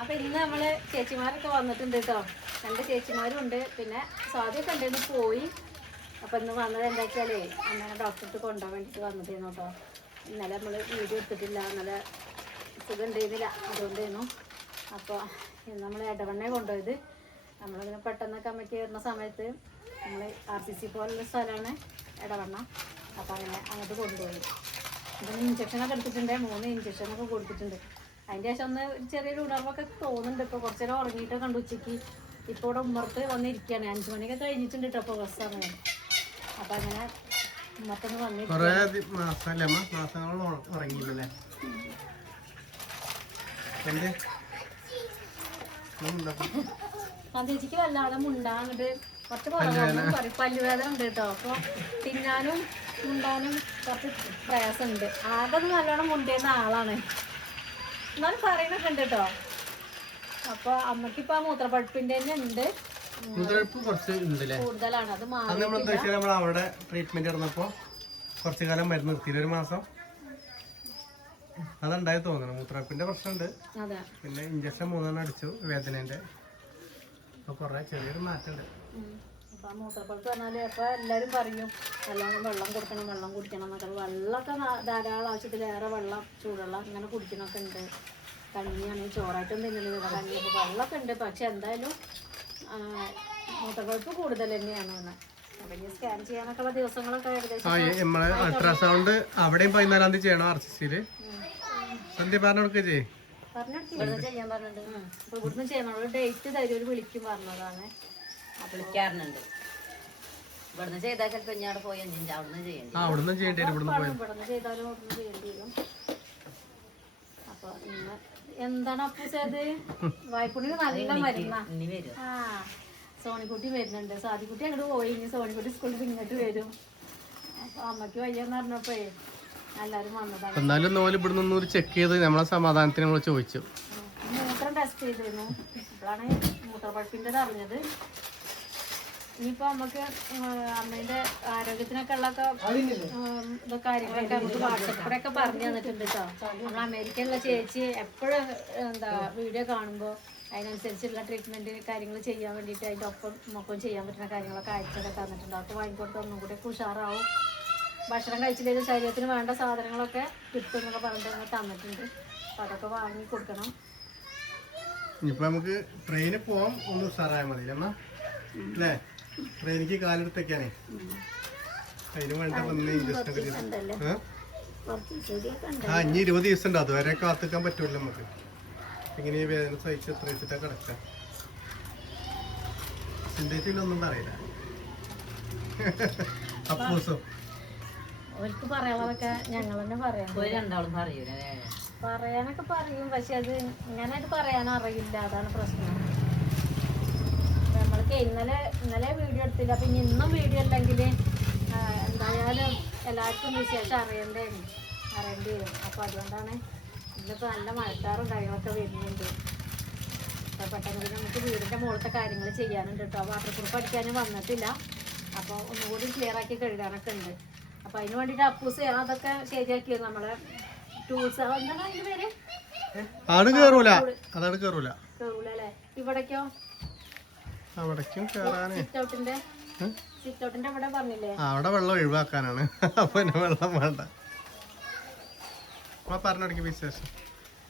അപ്പൊ ഇന്ന് നമ്മള് ചേച്ചിമാരൊക്കെ വന്നിട്ടുണ്ട് കേട്ടോ. 2 ചേച്ചിമാരും ഉണ്ട്, പിന്നെ സ്വാതിയൊക്കെ ഉണ്ടായിരുന്നു പോയി. അപ്പൊ ഇന്ന് വന്നത് എന്താ വെച്ചാലേ അങ്ങനെ ഡോക്ടർക്ക് കൊണ്ടുപോകാൻ വേണ്ടിട്ട് വന്നതായിരുന്നു കേട്ടോ. ഇന്നലെ നമ്മള് വീഡിയോ എടുത്തിട്ടില്ല, ഇന്നലെ സുഖം ഉണ്ടായിരുന്നില്ല, അതുകൊണ്ടായിരുന്നു. അപ്പോൾ ഇന്ന് നമ്മൾ ഇടവണ്ണയെ കൊണ്ടുപോയത്. നമ്മളിങ്ങനെ പെട്ടെന്നൊക്കെ അമ്മയ്ക്ക് വരുന്ന സമയത്ത് നമ്മൾ RCC പോലുള്ള സ്ഥലമാണ് ഇടവണ്ണ. അപ്പോൾ അങ്ങനെ അങ്ങോട്ട് കൊണ്ടുപോയി. ഇതിന് ഇഞ്ചക്ഷനൊക്കെ എടുത്തിട്ടുണ്ട്, 3 ഇഞ്ചക്ഷനൊക്കെ കൊടുത്തിട്ടുണ്ട്. അതിൻ്റെ ശേഷം ഒന്ന് ചെറിയൊരു ഉണർവൊക്കെ തോന്നുന്നുണ്ട്. ഇപ്പോൾ കുറച്ച് നേരം ഉറങ്ങിയിട്ടൊക്കെ കണ്ടു ഉച്ചയ്ക്ക്. ഇപ്പോൾ ഇവിടെ ഉമ്മർത്ത് വന്നിരിക്കുകയാണ്. 5 മണിയൊക്കെ കഴിഞ്ഞിട്ടുണ്ട് കേട്ടോ ഇപ്പോൾ ബസ് സമയം. അപ്പം അങ്ങനെ ഉമ്മർത്തൊന്ന് വന്നിരിക്കും. ചേച്ചിക്ക് വല്ലാതെ മുണ്ടാന്നിട്ട് കുറച്ച് കുറവാണെന്ന് പറയും. പല്ലുവേദന ഉണ്ട് കേട്ടോ. അപ്പോൾ തിന്നാനും മുണ്ടാനും കുറച്ച് പ്രയാസമുണ്ട്. ആകെ നല്ലോണം മുണ്ടേന്ന ആളാണ്, എന്നാലും പറയുന്നൊക്കെ ഉണ്ട് കേട്ടോ. അപ്പൊ അമ്മക്കിപ്പോ ആ മൂത്രപ്പഴുപ്പിന്റെ തന്നെ ഉണ്ട്, കൂടുതലാണ്. അത് നമ്മൾ അവിടെ ട്രീറ്റ്മെന്റ് നടന്നപ്പോ കുറച്ചു കാലം മരുന്ന് നിർത്തിയില്ല, 1 മാസം. അതുണ്ടായി തോന്നണം, മൂത്രപ്പഴുപ്പിന്റെ പ്രശ്നമുണ്ട്. പിന്നെ ഇഞ്ചക്ഷൻ 3 അടിച്ചു വേദനന്റെ. അപ്പൊ കൊറേ ചെറിയൊരു മാറ്റമുണ്ട്. അപ്പൊ മൂത്രപ്പഴുപ്പ് പറഞ്ഞാല് അപ്പൊ എല്ലാരും പറയും നല്ലോണം വെള്ളം കൊടുക്കണം, വെള്ളം കുടിക്കണം എന്നൊക്കെ. വെള്ളമൊക്കെ ധാരാളം ആവശ്യത്തിലേറെ വെള്ളം, ചൂടുവെള്ളം ഇങ്ങനെ കുടിക്കണമൊക്കെ ഉണ്ട്. കഞ്ഞിയാണെങ്കിൽ ചോറായിട്ടും തിന്നുന്നത് കഞ്ഞി. അപ്പോൾ വെള്ളമൊക്കെ ഉണ്ട്, പക്ഷെ എന്തായാലും മൂത്രപ്പഴുപ്പ് കൂടുതൽ തന്നെയാണ്. അപ്പൊ ഇനി സ്കാൻ ചെയ്യാനൊക്കെയുള്ള ദിവസങ്ങളൊക്കെ ഏകദേശം അൾട്രാസൗണ്ട് അവിടെയും 14-ാം തീയതി ചെയ്യണം RCCയില്. സന്ധ്യ പറഞ്ഞെടുക്കുക ചെയ്യേ ഇവിടുന്ന് ചെയ്യാൻ പറഞ്ഞിട്ടുണ്ട്. അപ്പൊ ഇവിടുന്ന് ചെയ്യണം, ഡേറ്റ് തരും, വിളിക്കും പറഞ്ഞതാണ്. വിളിക്കാറുണ്ട്. ഇവിടുന്ന് ചെയ്താൽ ചിലപ്പോ ഞാൻ അവിടെ പോയി അവിടുന്ന് ചെയ്യേണ്ടി ഇവിടുന്ന് ചെയ്യേണ്ടി വരും. ഇവിടുന്ന് ചെയ്താലും ഇവിടുന്ന് ചെയ്യേണ്ടി വരും. അപ്പൊ ഇന്ന് എന്താണ് അപ്പൂസത് വായ്പുണ്ണിന് നല്ല മരുന്നാ. ആ സോണിക്കുട്ടി വരുന്നുണ്ട്, സാദിക്കുട്ടി അങ്ങോട്ട് പോയി. ഇനി സോണിക്കുട്ടി സ്കൂളിൽ ഇങ്ങോട്ട് വരും. അപ്പൊ അമ്മയ്ക്ക് വയ്യെന്ന് പറഞ്ഞപ്പോഴേ എല്ലാരും വന്നതാണ്. എന്നാലും ഇവിടുന്ന് ചെക്ക് ചെയ്ത് നമ്മളെ സമാധാനത്തിന് നമ്മൾ ചോദിച്ചു. മൂത്രം ടെസ്റ്റ് ചെയ്തിരുന്നു, അപ്പോഴാണ് മൂത്രപ്പഴുപ്പിൻ്റെ അറിഞ്ഞത്. ഇനിയിപ്പോ നമുക്ക് അമ്മേന്റെ ആരോഗ്യത്തിനൊക്കെ ഉള്ള കാര്യങ്ങളൊക്കെ നമുക്ക് വാട്സപ്പ് കൂടെ ഒക്കെ പറഞ്ഞു തന്നിട്ടുണ്ട് കേട്ടോ. നമ്മൾ അമേരിക്കയിലുള്ള ചേച്ചി എപ്പോഴും വീഡിയോ കാണുമ്പോൾ അതിനനുസരിച്ചുള്ള ട്രീറ്റ്മെന്റ് കാര്യങ്ങൾ ചെയ്യാൻ വേണ്ടിയിട്ട് അതിൻ്റെ ഒപ്പം ചെയ്യാൻ പറ്റുന്ന കാര്യങ്ങളൊക്കെ അയച്ചൊക്കെ തന്നിട്ടുണ്ട്. അതൊക്കെ വാങ്ങിക്കൊടുത്ത് ഒന്നും കൂടി ഉഷാറാവും. ഭക്ഷണം കഴിച്ചില്ലെങ്കിൽ ശരീരത്തിന് വേണ്ട സാധനങ്ങളൊക്കെ കിട്ടും എന്നൊക്കെ പറഞ്ഞിട്ട് തന്നിട്ടുണ്ട്. അപ്പൊ അതൊക്കെ വാങ്ങി കൊടുക്കണം. ഇനിയിപ്പോ നമുക്ക് ട്രെയിനിൽ പോവാം, ഒന്ന് ഉഷാറായാൽ മതി അല്ലേ? ട്രെയിനിക്ക് കാലെടുത്തേക്കാനേ അതിന് വേണ്ട ഇഞ്ചക്ഷൻ ഒക്കെ ഇനി 20 ദിവസം ഉണ്ട്. അതുവരെ കാത്തിക്കാൻ പറ്റുമല്ലോ നമുക്ക്. ഇങ്ങനെ വേദന സഹിച്ച് എത്ര വെച്ചിട്ടാ കിടക്കാം. ചിന്തയിലൊന്നും പറയില്ല. അപ്പൂസോ അവർക്ക് പറയാനുള്ളതൊക്കെ ഞങ്ങൾ തന്നെ പറയാം. രണ്ടാളും പറയൂല, പറയാനൊക്കെ പറയും, പക്ഷെ അത് ഇങ്ങനായിട്ട് പറയാനറിയില്ല, അതാണ് പ്രശ്നം. നമ്മൾക്ക് ഇന്നലെ വീഡിയോ എടുത്തില്ല, പിന്നെ ഇന്നും വീഡിയോ ഉണ്ടെങ്കിൽ എന്തായാലും എല്ലാവർക്കും വിശേഷം അറിയേണ്ടി വരും. അപ്പോൾ അതുകൊണ്ടാണ് ഇന്നിപ്പോൾ നല്ല മഴക്കാറും കാര്യങ്ങളൊക്കെ വരുന്നുണ്ട്. അപ്പോൾ പെട്ടെന്ന് നമുക്ക് വീടിൻ്റെ മുകളിലത്തെ കാര്യങ്ങൾ ചെയ്യാനുണ്ട് കേട്ടോ. വാട്ടർ പ്രൂഫ് അടിക്കാനും വന്നിട്ടില്ല, അപ്പോൾ ഒന്നുകൂടി ക്ലിയർ ആക്കി കഴുകാനൊക്കെ ഉണ്ട്. അപ്പോൾ അതിന് വേണ്ടിയിട്ട് അപ്പൂസ് അതൊക്കെ ശരിയാക്കിയത്. നമ്മളെ ടൂൾസ് എന്താണ് അതിൻ്റെ പേര്? കേറൂല അല്ലേ? ഇവിടേക്കോ സിറ്റ് ഔട്ടിന്റെ അവിടെ പറഞ്ഞില്ലേ, അവിടെ വെള്ളം ഒഴിവാക്കാനാണ്. അപ്പൊ വെള്ളം വേണ്ട. പറഞ്ഞോടിക്ക് വിശേഷം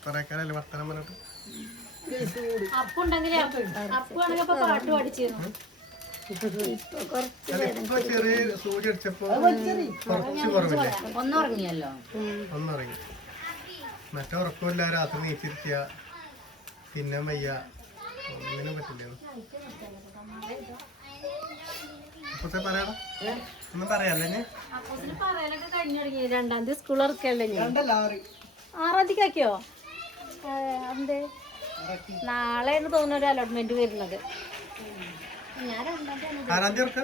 കൊറേ കാലല്ലേ വർത്തമാനം പറഞ്ഞിട്ട്. അപ്പുണ്ടെങ്കിൽ അപ്പാണെങ്കിൽ അപ്പൊ പാട്ട് പഠിച്ചിരുന്നു. ചെറിയ സൂചി അടിച്ചപ്പോ കുറച്ച് കുറവില്ല, ഒന്നുറങ്ങി. മറ്റേ ഉറക്കമില്ല, രാത്രി നീച്ചിരിക്കുക, തിന്നാൻ വയ്യ, ഒന്നിനും പറ്റില്ല. അപ്പത്തെ പറയണം ഒന്നും പറയാല്ലേ? പറയാനൊക്കെ കഴിഞ്ഞു തുടങ്ങി. 2-ാം തീയതി സ്കൂൾ ഇറക്കല്ലേ? 6-ാം തീയതിക്കാക്കിയോ? എന്തേ നാളെയാണ് തോന്നുന്ന ഒരു അലോട്ട്മെന്റ് വരുന്നത്. ഞാൻ 2-ാം തീയതി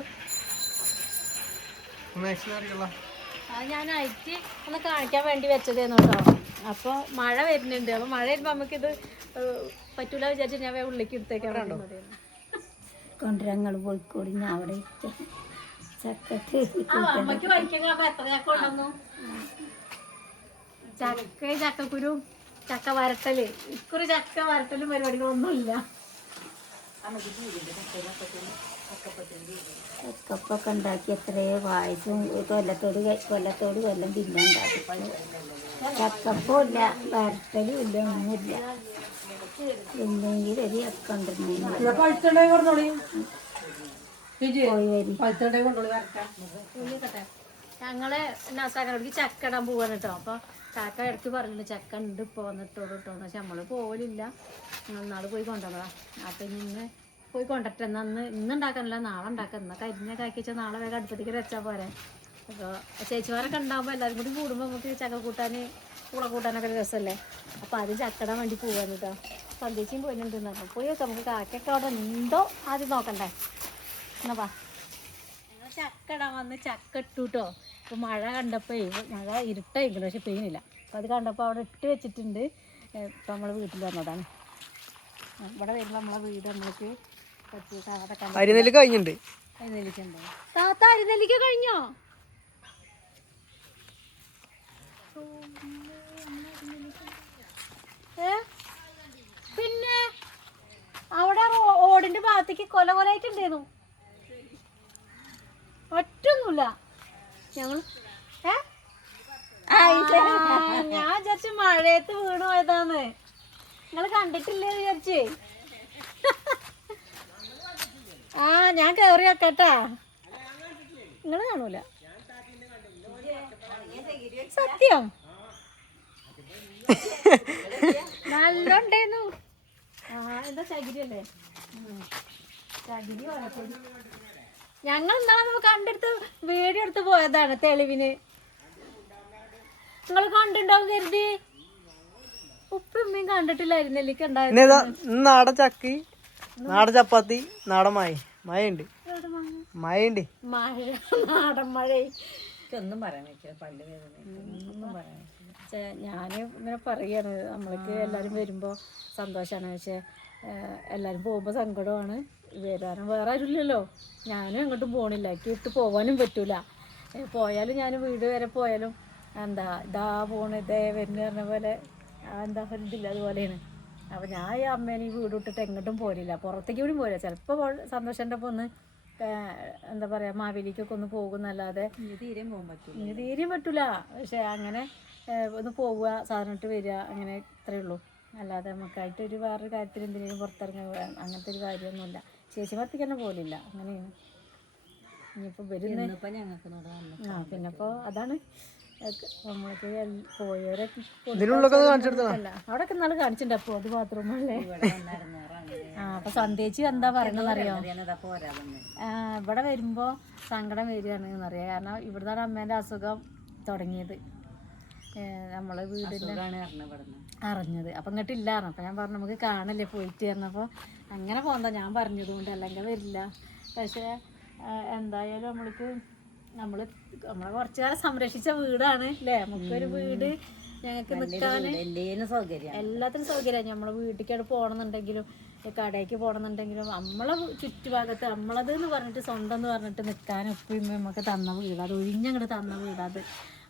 ഞാൻ അയച്ച് ഒന്ന് കാണിക്കാൻ വേണ്ടി വെച്ചതേന്നു കേട്ടോ. അപ്പോൾ മഴ വരുന്നുണ്ട്. അപ്പോൾ മഴ വരുമ്പോൾ നമുക്കിത് പറ്റൂല വിചാരിച്ചു ഞാൻ ഉള്ളിലേക്ക് എടുത്തേക്കാൻ കൊണ്ടുവരങ്ങൾ പോയിക്കോടി. ഞാൻ അവിടെ ചക്ക ചക്കക്കുരു ചക്ക വരട്ടല് ഇക്കുറി ചക്ക വരട്ടലും പരിപാടികളൊന്നുമില്ല. ചക്കപ്പൊക്കെ ഉണ്ടാക്കി എത്രയോ പായസം കൊല്ലത്തോട് കൊല്ലം പിന്നെ ഉണ്ടാക്കി. ചക്കപ്പം ഇല്ല, വരട്ടലും ഇല്ല, ഒന്നുമില്ല. എന്തെങ്കിലും ഒരു ചക്ക ഉണ്ടെങ്കിൽ ഞങ്ങള് നാസാക്കാനോട് ചക്ക ഇടാൻ പോവാണ് കേട്ടോ. അപ്പൊ കാക്ക ഇടയ്ക്ക് പറഞ്ഞിട്ടുണ്ട് ചക്ക ഉണ്ട് ഇപ്പൊ വന്നിട്ടോട് ഇട്ടോന്ന്. പക്ഷെ നമ്മള് പോലില്ല, നാളെ പോയി കൊണ്ടുവന്നതാ. അപ്പൊ ഇന്ന് പോയി കൊണ്ടിട്ട് ഇന്ന് ഉണ്ടാക്കാനില്ല, നാളെ ഉണ്ടാക്കാം. എന്നാൽ കരിഞ്ഞ കാക്കി വെച്ചാൽ നാളെ വേഗം അടുപ്പത്തേക്ക് വെച്ചാൽ പോരെ. അപ്പോൾ ചേച്ചിമാരൊക്കെ ഉണ്ടാകുമ്പോൾ എല്ലാവരും കൂടി കൂടുമ്പോൾ നമുക്ക് ചക്ക കൂട്ടാൻ കൂടെ കൂട്ടാനൊക്കെ രസമല്ലേ. അപ്പോൾ ആദ്യം ചക്കടാൻ വേണ്ടി പോവാന്ന് കേട്ടോ. സന്ദേശിയും പോയിട്ടുണ്ടെന്ന് പറഞ്ഞു. പോയി വെക്കാം, നമുക്ക് കാക്കൊക്കെ അവിടെ ഉണ്ടോ ആദ്യം നോക്കണ്ടേ. എന്നാ ഞങ്ങൾ ചക്ക ഇടാൻ വന്ന് ചക്ക ഇട്ടു കേട്ടോ. ഇപ്പോൾ മഴ കണ്ടപ്പോൾ മഴ ഇരുട്ടായിരിക്കണം, പക്ഷെ പെയ്യുന്നില്ല. അപ്പോൾ അത് കണ്ടപ്പോൾ അവിടെ ഇട്ട് വെച്ചിട്ടുണ്ട്. ഇപ്പം നമ്മൾ വീട്ടിൽ വന്നതാണ്. ഇവിടെ വരുമ്പോൾ നമ്മളെ വീട് നമ്മൾക്ക് പറ്റിയ സാധനം അരിനെല്ലി കഴിഞ്ഞിട്ടുണ്ട്. അരിനെല്ലിക്കുണ്ടോ താത്ത? അരിനെല്ലിക്ക കഴിഞ്ഞോ? പിന്നെ അവിടെ ഓടിന്റെ ഭാഗത്തേക്ക് കൊലകൊലായിട്ടുണ്ടായിരുന്നു. ഒറ്റൊന്നുമില്ല. ഞങ്ങൾ ഞാൻ വിചാരിച്ചു മഴയത്ത് വീണ് പോയതാന്ന്. നിങ്ങൾ കണ്ടിട്ടില്ലേ വിചാരിച്ചേ. ആ ഞാൻ കയറി വെക്കട്ടാ, നിങ്ങൾ കാണൂല. സത്യം നല്ലുണ്ടായിരുന്നു. ആ എന്താ ചകിരി അല്ലേ? ചകിരി വളർത്തി ഞങ്ങൾ ഇന്നാളെ നമ്മൾ കണ്ടെടുത്ത് വീഡിയോ എടുത്ത് പോയതാണ് തെളിവിന്. നിങ്ങൾ കണ്ടിട്ടുണ്ടാവും കരുതി. ഉപ്പുമ്മയും കണ്ടിട്ടില്ലായിരുന്നല്ലേക്ക് ഉണ്ടായിരുന്നു. നാടൻ ചക്കി, നാടൻ ചപ്പാത്തി, നാടൻ മഴയുണ്ട്. മഴ, നാടൻ മഴ ഒന്നും പറയാൻ പറ്റില്ല. പല്ല് വേദന പറയാൻ പറ്റില്ല. ഞാൻ ഇങ്ങനെ പറയാണ്, നമ്മൾക്ക് എല്ലാവരും വരുമ്പോൾ സന്തോഷമാണ്, പക്ഷെ എല്ലാവരും പോകുമ്പോൾ സങ്കടമാണ്. വരാനും വേറെ ആരുമില്ലല്ലോ. ഞാനും എങ്ങോട്ടും പോകണില്ല, എനിക്ക് ഇട്ട് പോകാനും പറ്റൂല. പോയാലും ഞാൻ വീട് വരെ പോയാലും എന്താ ഇതാ പോണ് ഇതേ വരുന്ന പറഞ്ഞ പോലെ എന്താ ഇതില്ല, അതുപോലെയാണ്. അപ്പോൾ ഞാൻ ഈ അമ്മേനെ ഈ വീട് വിട്ടിട്ട് എങ്ങോട്ടും പോരില്ല, പുറത്തേക്ക് കൂടി പോരില്ല. ചിലപ്പോൾ സന്തോഷൻ്റെ ഒപ്പം ഒന്ന് എന്താ പറയുക മാവേലിക്കൊക്കെ ഒന്ന് പോകുന്നല്ലാതെ തീരെയും പോകാൻ പറ്റില്ല. ഇനി തീരെയും പറ്റൂല. പക്ഷെ അങ്ങനെ ഒന്ന് പോവുക, സാധനം ഇട്ട് വരിക, അങ്ങനെ ഇത്രയേ ഉള്ളൂ. അല്ലാതെ നമുക്കായിട്ടൊരു വേറൊരു കാര്യത്തിൽ എന്തിനേലും പുറത്തിറങ്ങുക അങ്ങനത്തെ ഒരു കാര്യമൊന്നുമില്ല. ചേച്ചിമാർത്തേക്ക് തന്നെ പോലില്ല, അങ്ങനെയാണ്. ഇനിയിപ്പോൾ വരുന്ന ആ പിന്നെ ഇപ്പോൾ അതാണ് നമ്മൾക്ക് പോയവരൊക്കെ അല്ല അവിടെയൊക്കെ ഇന്നാൾ കാണിച്ചിട്ടുണ്ട്. അപ്പോൾ അത് ബാത്റൂമല്ലേ. ആ അപ്പോൾ സന്ദേശി എന്താ പറയണെന്നറിയോ, ഇവിടെ വരുമ്പോൾ സങ്കടം വരികയാണെന്ന് അറിയാം. കാരണം ഇവിടുന്നാണ് അമ്മേൻ്റെ അസുഖം തുടങ്ങിയത്, നമ്മളെ വീടിൻ്റെ അറിഞ്ഞത്. അപ്പം ഇങ്ങോട്ടില്ലായിരുന്നു. അപ്പം ഞാൻ പറഞ്ഞു നമുക്ക് കാണല്ലേ പോയിട്ട് പറഞ്ഞപ്പോൾ അങ്ങനെ പോകുന്നതാ ഞാൻ പറഞ്ഞതുകൊണ്ട്, അല്ലെങ്കിൽ വരില്ല. പക്ഷേ എന്തായാലും നമ്മളെ കുറച്ചു കാലം സംരക്ഷിച്ച വീടാണ് അല്ലേ. നമുക്കൊരു വീട് ഞങ്ങൾക്ക് നിൽക്കാൻ എല്ലാത്തിനും സൗകര്യമാണ്. നമ്മളെ വീട്ടിലേക്ക് പോകണമെന്നുണ്ടെങ്കിലും കടയ്ക്ക് പോകണമെന്നുണ്ടെങ്കിലും നമ്മളെ ചുറ്റുഭാഗത്ത് നമ്മളത് എന്ന് പറഞ്ഞിട്ട് സ്വന്തം എന്ന് പറഞ്ഞിട്ട് നിൽക്കാൻ എപ്പോഴും നമുക്ക് തന്ന വീട്, അത് ഒഴിഞ്ഞങ്ങോട്ട് തന്ന വീടത്.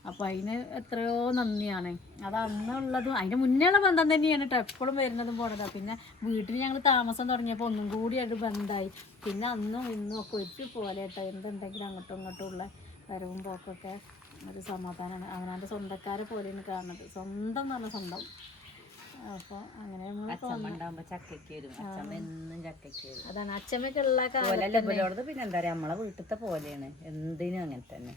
അപ്പോൾ അതിന് എത്രയോ നന്ദിയാണ്. അത് അന്നുള്ളതും അതിൻ്റെ മുന്നേയുള്ള ബന്ധം തന്നെയാണ് കേട്ടോ, എപ്പോഴും വരുന്നതും പോണതാണ്. പിന്നെ വീട്ടിൽ ഞങ്ങൾ താമസം തുടങ്ങിയപ്പോൾ ഒന്നും കൂടി അത് ബന്ധമായി. പിന്നെ അന്നും ഇന്നും ഒക്കെ ഒരുപോലെ കേട്ടോ, എന്തുണ്ടെങ്കിലും അങ്ങോട്ടും ഇങ്ങോട്ടും ഉള്ള വരവും പോക്കൊക്കെ ഒരു സമാധാനമാണ്. അവനവൻ്റെ സ്വന്തക്കാരെ പോലെയാണ് കാണുന്നത്, സ്വന്തം എന്ന് പറഞ്ഞാൽ സ്വന്തം. അപ്പോൾ അങ്ങനെ അതാണ് അച്ഛമ്മയ്ക്കുള്ള കാലത്ത്. പിന്നെ എന്താ പറയുക, നമ്മളെ വീട്ടിലത്തെ പോലെയാണ് എന്തിനും അങ്ങനെ തന്നെ.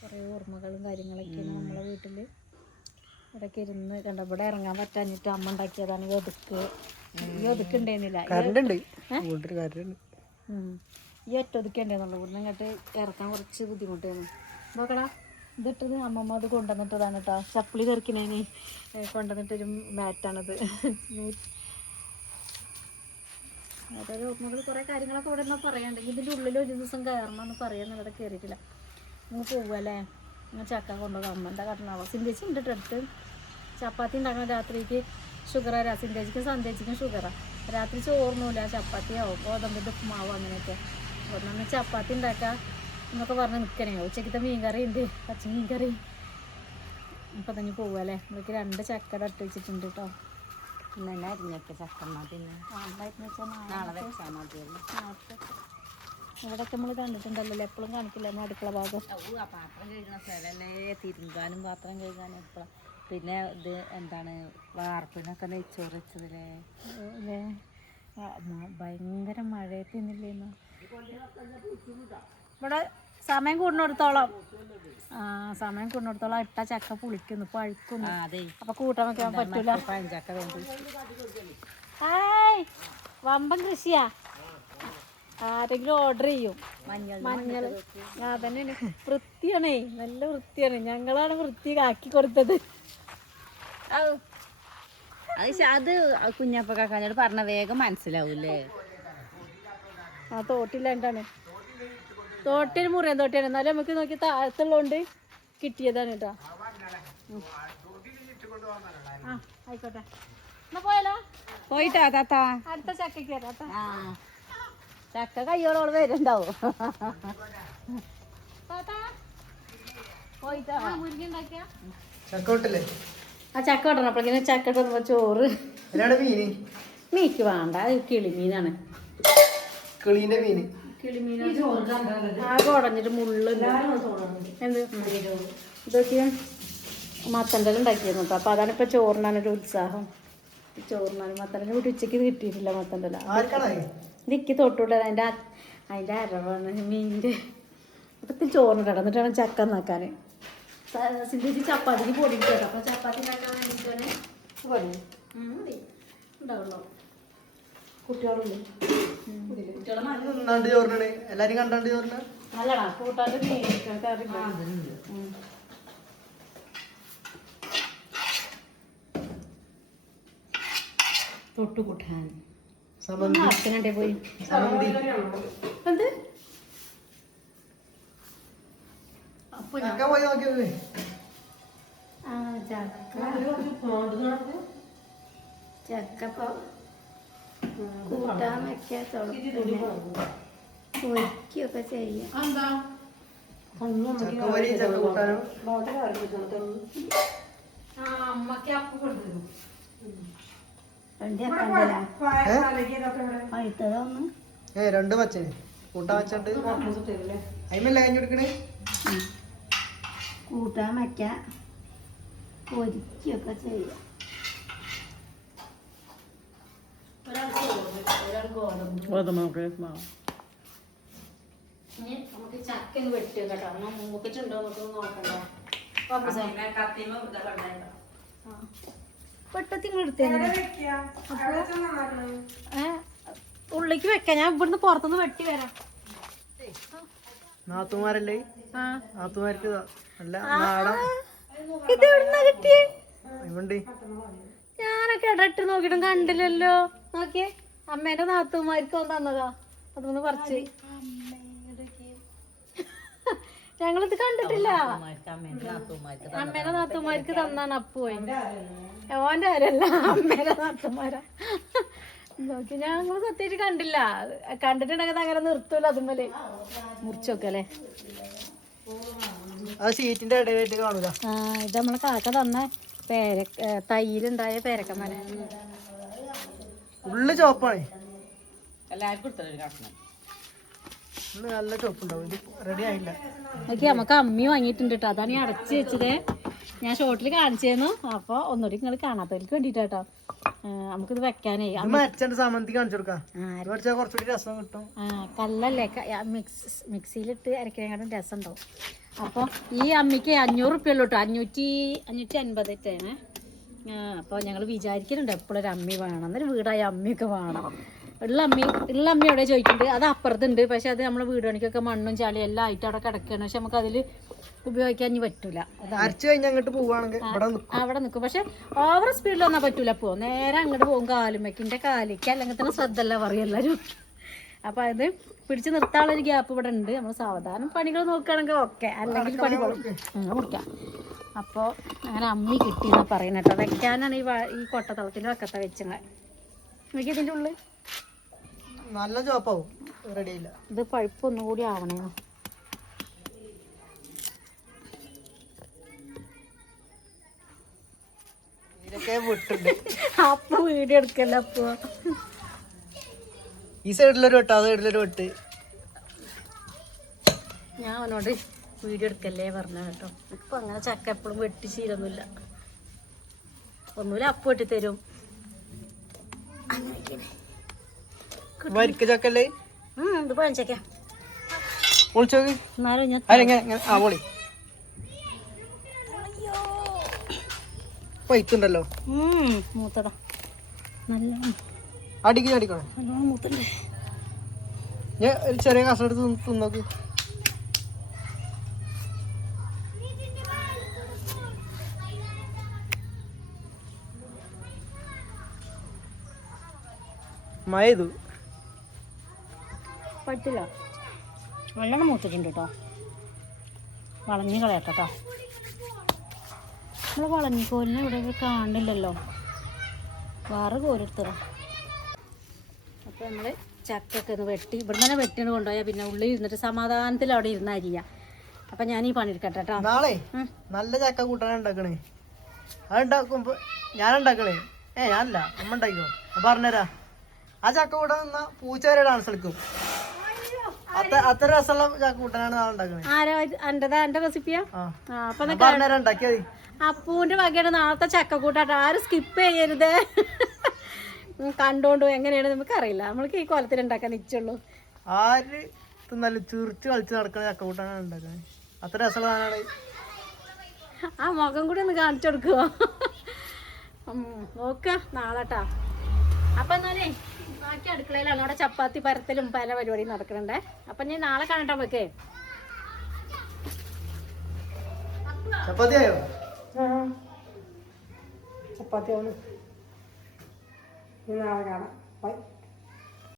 കുറേ ഓർമ്മകളും കാര്യങ്ങളൊക്കെയാണ് നമ്മളെ വീട്ടിൽ. ഇവിടെയൊക്കെ ഇരുന്ന് കണ്ട ഇവിടെ ഇറങ്ങാൻ പറ്റാഞ്ഞിട്ട് അമ്മ ഉണ്ടാക്കിയതാണ് ഈ ഒതുക്ക്. ഈ ഒതുക്ക് ഉണ്ടായിരുന്നില്ല, ഈ ഒറ്റ ഒതുക്കി ഉണ്ടായിരുന്നുള്ളൂ. ഇവിടുന്ന് ഇങ്ങോട്ട് ഇറക്കാൻ കുറച്ച് ബുദ്ധിമുട്ടായിരുന്നു. നോക്കടാ, ഇതിട്ടത് അമ്മമ്മ അത് കൊണ്ടുവന്നിട്ടതാണ് കേട്ടോ. ചപ്പിളി തെറിക്കുന്നതിന് കൊണ്ടുവന്നിട്ടൊരു മാറ്റാണത്. ഓരോരോ ഓർമ്മകൾ കുറേ കാര്യങ്ങളൊക്കെ ഇവിടെ നിന്നാ പറയാണ്ടെങ്കിൽ ഇതിൻ്റെ ഉള്ളിൽ ഒരു ദിവസം കയറണം എന്ന് പറയാൻ ഇവിടെ കയറിയിട്ടില്ല. ഇങ്ങ് പോവുമല്ലേ, ഇങ്ങനെ ചക്ക കൊണ്ടുപോകാം. അമ്മ എന്താ കാട്ടണാവോ. സിന്തേച്ചി ഉണ്ട് അടുത്ത്. ചപ്പാത്തി ഉണ്ടാക്കണം രാത്രിക്ക്. ഷുഗറാ സിന്തേച്ചിക്കും സന്ദേശിക്കും ഷുഗറാണ്. രാത്രി ചോറിനൂല, ചപ്പാത്തിയാവും, ഗോതമ്പിൻ്റെ ഉപ്പുമാവും അങ്ങനെയൊക്കെ. ഒന്നൊന്ന് ചപ്പാത്തി ഉണ്ടാക്കാം എന്നൊക്കെ പറഞ്ഞ് നിൽക്കണേ. ഉച്ചക്കത്തെ മീൻകറി ഉണ്ട്, പച്ച മീൻകറി. അപ്പം തന്നെ പോവല്ലേ. നമ്മൾക്ക് 2 ചക്കട ഇട്ട് വെച്ചിട്ടുണ്ട് കേട്ടോ. ഇന്ന് തന്നെ അരിഞ്ഞൊക്കെ ചക്കമ്മ പിന്നെ നാളെ വെച്ചാൽ മതിയല്ലോ. ഇവിടെയൊക്കെ നമ്മൾ കണ്ടിട്ടുണ്ടല്ലോ, എപ്പോഴും കാണിക്കില്ല അടുക്കള ഭാഗം. ആ പാത്രം കഴുകുന്ന സ്ഥലമല്ലേ, തിരുമ്പാനും പാത്രം കഴുകാനും എപ്പോഴും. പിന്നെ ഇത് എന്താണ് വാർപ്പിനൊക്കെ നെയ്ച്ചോറ് വെച്ചതില്ലേ അല്ലേ. ഭയങ്കര മഴയത്തിന്നില്ലേന്നു. ഇവിടെ സമയം കൂടുന്നിടത്തോളം സമയം കൂടുന്നിടത്തോളം ഇട്ട ചക്ക പുളിക്കുന്നു, പഴുക്കുന്നു. അപ്പൊ കൂട്ടാൻ വെക്കാൻ പറ്റൂല. പഴഞ്ചക്ക വേണ്ടി വമ്പൻ കൃഷിയാ. ആരെങ്കിലും ഓർഡർ ചെയ്യും. മഞ്ഞൾ അതന്നെ വൃത്തിയാണേ, നല്ല വൃത്തിയാണ്. ഞങ്ങളാണ് വൃത്തിയാക്കി കൊടുത്തത്. അത് കുഞ്ഞപ്പ കാക്കാനോട് പറഞ്ഞ വേഗം മനസ്സിലാവൂലേ. ആ തോട്ടില്ലാണ്ടാണ്. തോട്ടിൽ മുറിയാൻ തോട്ടിയാണ്, എന്നാലും നമുക്ക് നോക്കി താഴത്തുള്ളതുകൊണ്ട് കിട്ടിയതാണ് കേട്ടോ. ആ ആയിക്കോട്ടെ, എന്നാ പോയാലോ. പോയിട്ടാ താത്ത, അടുത്ത ചക്കയ്ക്ക് താത്ത. ചക്ക കയ്യോളോട് വരുന്നുണ്ടാവും. പോയിട്ടാ മുരിങ്ങ ഉണ്ടാക്കിയ ചക്ക വിട്ടില്ലേ? ആ ചക്ക ഇടണം. അപ്പോഴേക്കും ചക്ക ഇടുമ്പോ ചോറ് മീന് മീക്ക് വേണ്ട, അത് കിളിമീനാണ്. കിളീന്റെ മീന് ആകെ ഉടഞ്ഞിട്ട് മുള്ളു. എന്ത് ഇതൊക്കെ മത്തൻ്റെ ഉണ്ടാക്കിയിരുന്നു കേട്ടോ. അപ്പൊ അതാണ് ഇപ്പൊ ചോറിനാണ് ഒരു ഉത്സാഹം. ചോറിനാണ് മത്തൻ്റെ കൂട്ടി ഉച്ചക്ക് കിട്ടിയിട്ടില്ല. മത്തൻ്റെ ഇതിക്ക് തൊട്ടുവിട്ടത് അതിൻ്റെ അരവാണ് മീനിൻ്റെ. അപ്പത്തിൽ ചോറിന് കിടന്നിട്ടാണ് ചക്ക എന്നാക്കാൻ. സിന്ധിച്ച് ചപ്പാത്തിക്ക് പൊടി കേട്ടോ. അപ്പൊ ചപ്പാത്തി ഉണ്ടാക്കാൻ വേണ്ടിയിട്ടാണ് പൊടി ഉണ്ടാവുള്ളൂ. കുട്ടികളുണ്ട്. എല്ലാരും കണ്ടാണ്ട് ചോറിന് നല്ലടാ കൂട്ടാണ്ട് കറി തൊട്ട് കൂട്ടാൻ അച്ഛനണ്ടേ പോയി. എന്ത് പോയി നോക്കിയത് ചക്കപ്പോ കൂട്ടാൻ വെക്കാൻ പൊരിക്കൊക്കെ ചെയ്യും. രണ്ട് പച്ചന് കൂട്ടാൻ വെച്ചിട്ട് അതിമല്ലേ കഴിഞ്ഞെടുക്കണേ. കൂട്ടാൻ വെക്കാൻ പൊരിക്കൊക്കെ ചെയ്യാം. നമുക്ക് ചക്ക വെട്ടി കേട്ടോ. മൂക്കിട്ടുണ്ടോ നോക്കണ്ട. പെട്ടത്തിങ്ങൾ എടുത്തേ ഉള്ളിക്ക് വെക്കാം. ഞാൻ ഇവിടുന്ന് പുറത്തുനിന്ന് വെട്ടി വരാം. നാത്തുമാരല്ലേ? നാത്തുമാർക്ക് നല്ല നാടൻ. ഇത് എവിടുന്നാ കിട്ടിയേ? ഞാനൊക്കെ ഇടട്ട് നോക്കിയിട്ടും കണ്ടില്ലല്ലോ. നോക്കിയേ, അമ്മേന്റെ നാത്തുമാർക്ക് തന്നതാ. അതൊന്ന് പറിച്ച് ഞങ്ങളിത് കണ്ടിട്ടില്ല. അമ്മേന്റെ നാത്തുമാർക്ക് തന്നാണ് അപ്പോയി. ഓന്റെ ആരല്ല, അമ്മേന്റെ നാത്തുമാരാ. നോക്കി ഞങ്ങള് സത്യമായിട്ട് കണ്ടില്ല. കണ്ടിട്ടുണ്ടെങ്കിൽ അങ്ങനെ നിർത്തൂല. അതുമല്ലേ മുറിച്ചോക്കല്ലേ. സീറ്റിന്റെ ഇടയിലായിട്ട് കാണൂല. ഇത് നമ്മളെ കാക്ക തന്ന തൈയിലുണ്ടായ പേരക്കമ്മല. ഉള്ളു ചോപ്പാണ്. എല്ലാവർക്കും നല്ല ചോപ്പുണ്ടാവും. ഇത് റെഡി ആയില്ല. ഓക്കെ, നമുക്ക് അമ്മി വാങ്ങിയിട്ടുണ്ട് കേട്ടോ. അതാണ് ഈ അടച്ച് വെച്ചത്. ഞാൻ ഷോർട്ടിൽ കാണിച്ചിരുന്നു. അപ്പോൾ ഒന്നുകൂടി നിങ്ങൾ കാണാത്തവർക്ക് വേണ്ടിയിട്ട് കേട്ടോ. നമുക്കിത് വെക്കാനേ സാമന്തി കാണിച്ചു കൊടുക്കാം. കുറച്ചുകൂടി രസം കിട്ടും. കല്ലല്ലേ, മിക്സിയിലിട്ട് അരക്കിനെക്കാട്ടും രസം ഉണ്ടാവും. അപ്പോൾ ഈ അമ്മിക്ക് 500 റുപ്യയുള്ളൂ കേട്ടോ. 550 അപ്പോൾ ഞങ്ങൾ വിചാരിക്കുന്നുണ്ട് എപ്പോഴും ഒരു അമ്മി വേണം. എന്നൊരു വീടായ അമ്മിയൊക്കെ വേണം. ഉള്ള അമ്മി എവിടെ ചോദിക്കുന്നുണ്ട്. അത് അപ്പുറത്തുണ്ട്. പക്ഷെ അത് നമ്മുടെ വീട് പണിക്കൊക്കെ മണ്ണും ചളിയും എല്ലാം ആയിട്ട് അവിടെ കിടക്കുകയാണ്. പക്ഷെ നമുക്ക് അതിൽ ഉപയോഗിക്കാൻ ഇനി പറ്റൂല. അവിടെ നിൽക്കും. പക്ഷെ ഓവർ സ്പീഡിൽ വന്നാൽ പറ്റൂല. നേരെ അങ്ങോട്ട് പോകും. കാലുമേക്കിൻ്റെ കാലിക്ക് അല്ലെങ്കിൽ തന്നെ ശ്രദ്ധ അല്ല പറയും എല്ലാവരും. അപ്പം അത് പിടിച്ച് നിർത്താനുള്ളൊരു ഗ്യാപ്പ് ഇവിടെ ഉണ്ട്. നമ്മൾ സാവധാനം പണികൾ നോക്കുകയാണെങ്കിൽ ഓക്കെ, അല്ലെങ്കിൽ പണി മുറിക്കാം. അപ്പോൾ അങ്ങനെ അമ്മി കിട്ടിയെന്നാണ് പറയുന്നത് കേട്ടോ. വെക്കാനാണ് ഈ കൊട്ടത്തളത്തിൻ്റെ വക്കത്തെ വെച്ചത്. എനിക്ക് ഇതിൻ്റെ ഉള്ളിൽ നല്ല ചോപ്പാവും. റെഡിയില്ല. ഇത് പഴുപ്പൊന്നും കൂടി ആവണേ. ഇതൊക്കെ വിട്ടുണ്ട്. അപ്പൊ വീഡിയോ എടുക്കല്ല. അപ്പൊ ഈ സൈഡിലൊരു വെട്ട്, ആ സൈഡിലൊരു വെട്ട്. ഞാൻ അവനോട് വീഡിയോ എടുക്കല്ലേ പറഞ്ഞ കേട്ടോ. ഇപ്പൊ അങ്ങനെ ചക്ക എപ്പോഴും വെട്ടി ശീലൊന്നുമില്ല. ഒന്നുമില്ല അപ്പ് വെട്ടി തരും. വരിക്ക ചക്കല്ലേ ഇത് പഴഞ്ചക്ക. പൊളിച്ചോക്ക്. എന്നാലും ഞാൻ പൊളി പൈത്തുണ്ടല്ലോ. മൂത്തതാ നല്ല അടിക്കണേ. നല്ലോണം മൂത്തുണ്ട്. ഞാൻ ഒരു ചെറിയ കസെടുത്ത് തിന്നോക്ക്. മഴതു പറ്റില്ല. നല്ലോണം മൂത്തിട്ടുണ്ട് കേട്ടോ. വളഞ്ഞ് കളയട്ടോ. നമ്മൾ വളഞ്ഞിക്കോലിനെ ഇവിടെ കാണില്ലല്ലോ. വേറെ കോലെടുത്തതാ. അപ്പോൾ നമ്മൾ ചക്കൊക്കെ ഒന്ന് വെട്ടി ഇവിടെ തന്നെ വെട്ടിയാണ് കൊണ്ടുപോയാൽ പിന്നെ ഉള്ളിൽ ഇരുന്നിട്ട് സമാധാനത്തിൽ അവിടെ ഇരുന്ന് അരിയാ. അപ്പം ഞാൻ ഈ പണിയെടുക്കട്ടെ കേട്ടോ. നാളെ നല്ല ചക്ക കൂട്ടാൻ ഉണ്ടാക്കണേ. അത് ഉണ്ടാക്കുമ്പോ ഞാൻ ഉണ്ടാക്കണേ. ഞാനല്ല, അമ്മ ഉണ്ടാക്കിക്കോ. പറഞ്ഞുതരാ. ആ ചക്ക കൂട്ടാൻ നിന്നാ പൂച്ച വരെ ഡാൻസ് കളിക്കും. അത്ര രസമുള്ള ചക്ക കൂട്ടാനാണ് നാളെ ഉണ്ടാക്കണേ. ആരാ എന്റേതാ? എന്റെ റെസിപ്പിയാ? അപ്പൊ പറഞ്ഞുതരാം, ഉണ്ടാക്കിയാ മതി. അപ്പൂന്റെ വകയുടെ നാളത്തെ ചക്കക്കൂട്ടാട്ടോ. ആരും സ്കിപ്പ് ചെയ്യരുത്. കണ്ടോണ്ടു എങ്ങനെയാണ് നമുക്കറിയില്ല. നമ്മൾക്ക് ഈ കോലത്തിൽ ഉണ്ടാക്കാൻ നിച്ചുള്ളൂ. ആര് തിന്നാലും ചിറിച്ച് കളിച്ച് നടക്കണ ചക്ക കൂട്ടാനാണ് ഉണ്ടാക്കണേ. അത്ര രസമുള്ള സാധനമാണ്. ആ മുഖം കൂടി ഒന്ന് കാണിച്ചു കൊടുക്കുവോ? നോക്ക നാളെട്ടാ. അപ്പൊ എന്നാലേ ബാക്കി അടുക്കളയിലാണ്. അവിടെ ചപ്പാത്തി പരത്തലും പല പരിപാടിയും നടക്കണുണ്ടേ. അപ്പൊ ഞാൻ നാളെ കാണട്ടെ. നമുക്ക് ചപ്പാത്തി ആയോ? ചപ്പാത്തി ആവുന്നു. നാളെ കാണാം.